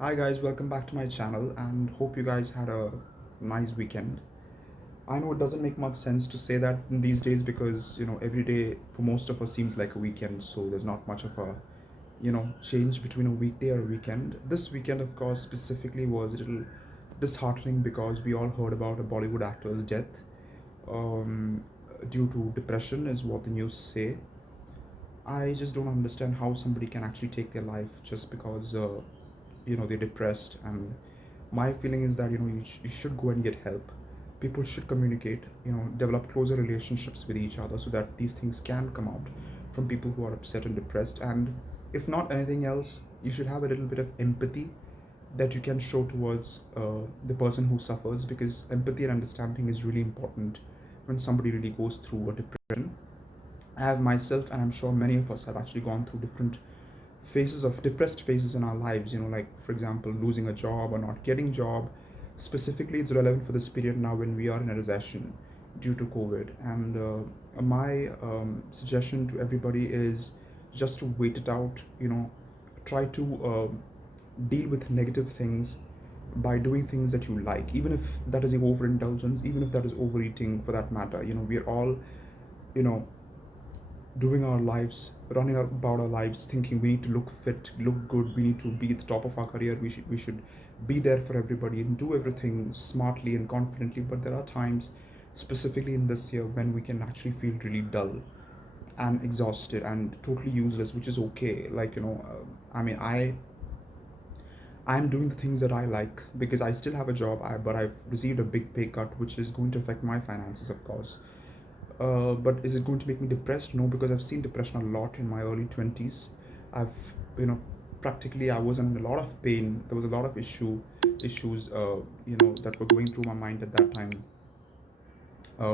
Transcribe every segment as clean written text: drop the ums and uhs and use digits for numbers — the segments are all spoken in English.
Hi guys, welcome back to my channel and hope you guys had a nice weekend. I know it doesn't make much sense to say that in these days because every day for most of us seems like a weekend, so there's not much of a change between a weekday or a weekend. This weekend of course specifically was a little disheartening because we all heard about a Bollywood actor's death um, due to depression is what the news say. I just don't understand how somebody can actually take their life just because they're depressed. And my feeling is that you should go and get help. People should communicate, develop closer relationships with each other so that these things can come out from people who are upset and depressed. And if not anything else, you should have a little bit of empathy that you can show towards the person who suffers, because empathy and understanding is really important when somebody really goes through a depression. I have myself, and I'm sure many of us have actually gone through different phases of depressed phases in our lives. Like for example, losing a job or not getting job. Specifically, it's relevant for this period now when we are in a recession due to COVID. And my suggestion to everybody is just to wait it out. Try to deal with negative things by doing things that you like, even if that is overindulgence, even if that is overeating for that matter. We are all you know doing our lives, running about our lives, thinking we need to look fit, look good, we need to be at the top of our career, we should be there for everybody and do everything smartly and confidently. But there are times, specifically in this year, when we can actually feel really dull and exhausted and totally useless, which is okay. I mean, I'm doing the things that I like because I still have a job, but I've received a big pay cut, which is going to affect my finances, of course. But is it going to make me depressed? No, because I've seen depression a lot in my early 20s. I've, practically I was in a lot of pain. There was a lot of issues, that were going through my mind at that time,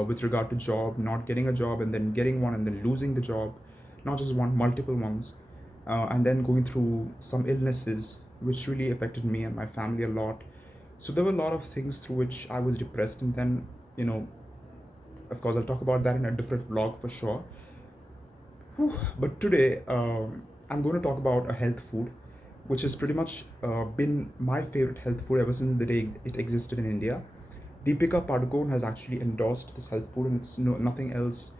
with regard to job, not getting a job, and then getting one, and then losing the job, not just one, multiple ones, and then going through some illnesses, which really affected me and my family a lot. So there were a lot of things through which I was depressed, and then, of course, I'll talk about that in a different vlog for sure. Whew. But today, I'm going to talk about a health food, which has pretty much been my favorite health food ever since the day it existed in India. Deepika Padukone has actually endorsed this health food, and it's nothing else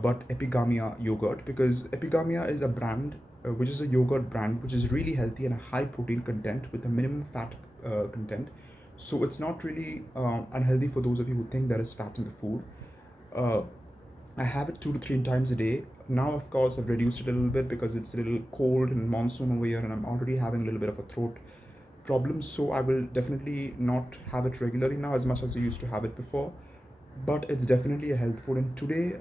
but Epigamia yogurt, because Epigamia is a brand, which is a yogurt brand, which is really healthy and a high protein content with a minimum fat content. So it's not really unhealthy for those of you who think there is fat in the food. Uh, I have it 2 to 3 times a day. Now, of course, I've reduced it a little bit because it's a little cold and monsoon over here, and I'm already having a little bit of a throat problem. So I will definitely not have it regularly now as much as I used to have it before. But it's definitely a health food. And today,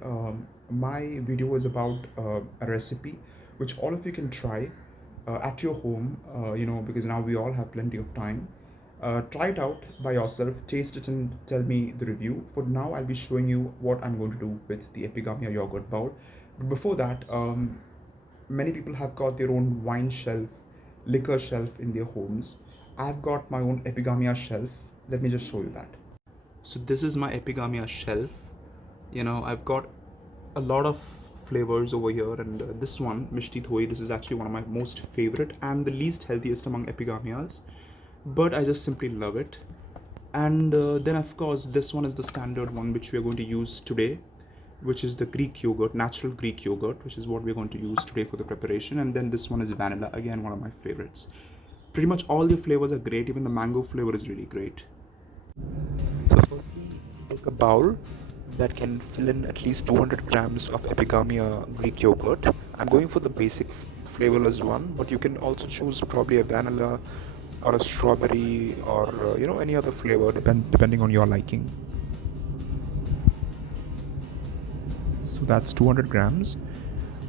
my video is about a recipe which all of you can try at your home. Because now we all have plenty of time. Try it out by yourself, taste it, and tell me the review. For now, I'll be showing you what I'm going to do with the Epigamia yogurt bowl. But before that, many people have got their own wine shelf, liquor shelf in their homes. I've got my own Epigamia shelf. Let me just show you that. So this is my Epigamia shelf. I've got a lot of flavors over here, and this one, Mishti Thoi, this is actually one of my most favorite and the least healthiest among Epigamias, but I just simply love it. And then of course this one is the standard one which we are going to use today, which is the Greek yogurt, natural Greek yogurt, which is what we're going to use today for the preparation. And then this one is vanilla, again one of my favorites. Pretty much all the flavors are great, even the mango flavor is really great. So firstly, take a bowl that can fill in at least 200 grams of Epigamia Greek yogurt. I'm going for the basic flavorless one, but you can also choose probably a vanilla or a strawberry, or any other flavor depending on your liking. So that's 200 grams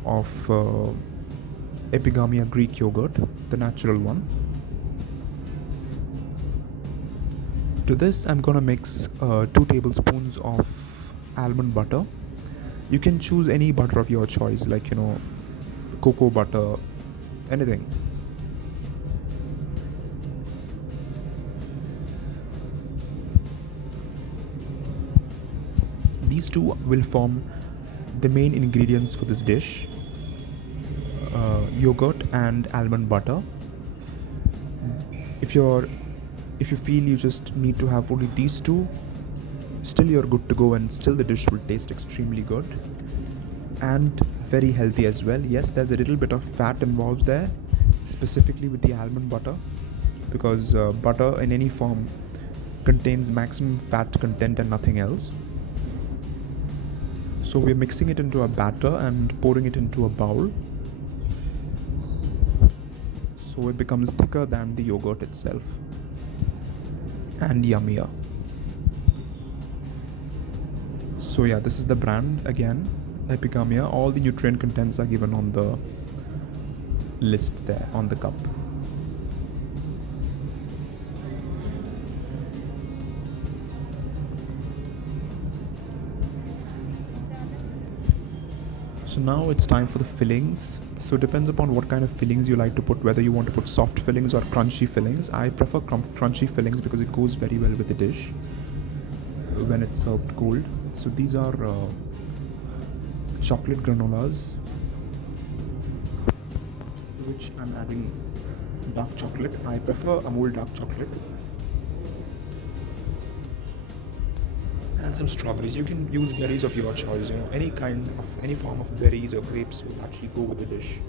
of Epigamia Greek yogurt, the natural one. To this, I'm gonna mix 2 tablespoons of almond butter. You can choose any butter of your choice, like cocoa butter, anything. These two will form the main ingredients for this dish: yogurt and almond butter. If you're if you feel you just need to have only these two, still you're good to go, and still the dish will taste extremely good and very healthy as well. Yes, there's a little bit of fat involved there, specifically with the almond butter, because butter in any form contains maximum fat content and nothing else. So we're mixing it into a batter and pouring it into a bowl, so it becomes thicker than the yogurt itself and yummier. So yeah, this is the brand again, Epigamia. All the nutrient contents are given on the list there on the cup. So now it's time for the fillings. So it depends upon what kind of fillings you like to put, whether you want to put soft fillings or crunchy fillings. I prefer crunchy fillings because it goes very well with the dish when it's served cold. So these are chocolate granolas, which I'm adding dark chocolate. I prefer Amul dark chocolate. And some strawberries. You can use berries of your choice. Any form of berries or grapes will actually go with the dish.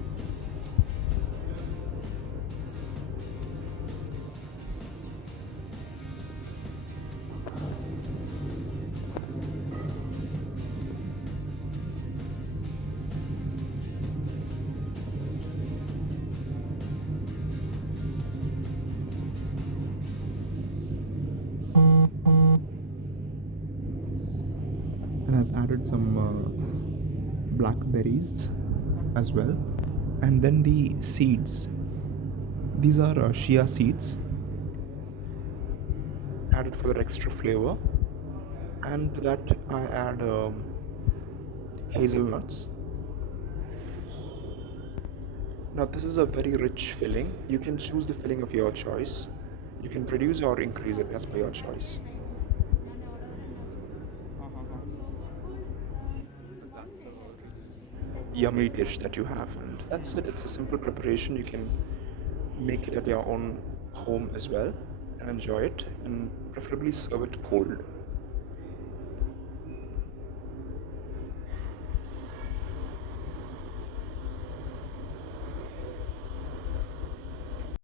And I've added some blackberries as well, and then the seeds. These are chia seeds added for that extra flavor, and to that I add hazelnuts. Now this is a very rich filling. You can choose the filling of your choice. You can reduce or increase it as per your choice. Yummy dish that you have, and that's it. It's a simple preparation. You can make it at your own home as well and enjoy it, and preferably serve it cold.